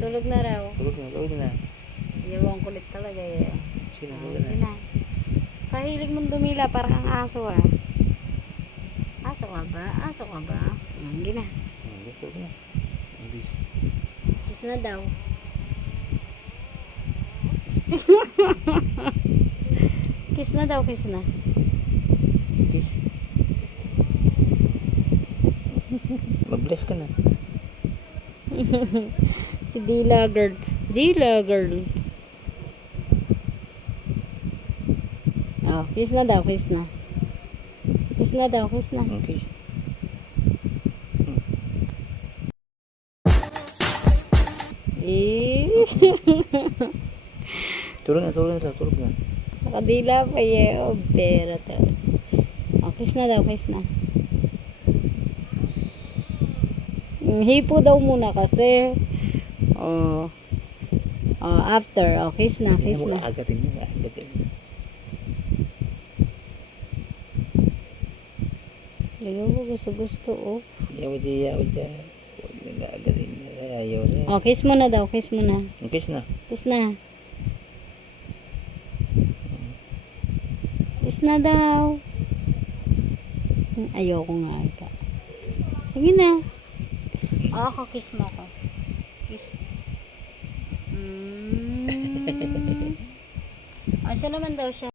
Tulog na raw. Tulog na. Yawang kulit talaga eh. Sige na, Sige na. Kahilig mong dumila parang ang aso ah. Aso ka ba? Aso ka ba? Hindi na. Tulog na. Bilis. Kiss na daw. Kiss na daw, kiss na. Kiss. Mag-bless ka na. Si Dila girl. Dila girl. Oh, kiss na daw, kiss na. Kiss na daw, kiss na. Kiss. Eh. Tulog na. Nakadila pa eh. Oh, pera talaga. Oh, kiss na daw, kiss na. Hipo daw muna kasi. Oh. Oh, after. Oh, kiss na, kiss na. Agatin mo. Ayaw mo, gusto oh. Yaw dyan. Huwag na agatin na. Ayaw na. Oh, kiss mo na daw, kiss mo na. Kiss na. Kiss na. Kiss na daw. Ayoko nga ika. Sige na. Ako, kiss mo ako. Kiss. Siya naman daw siya.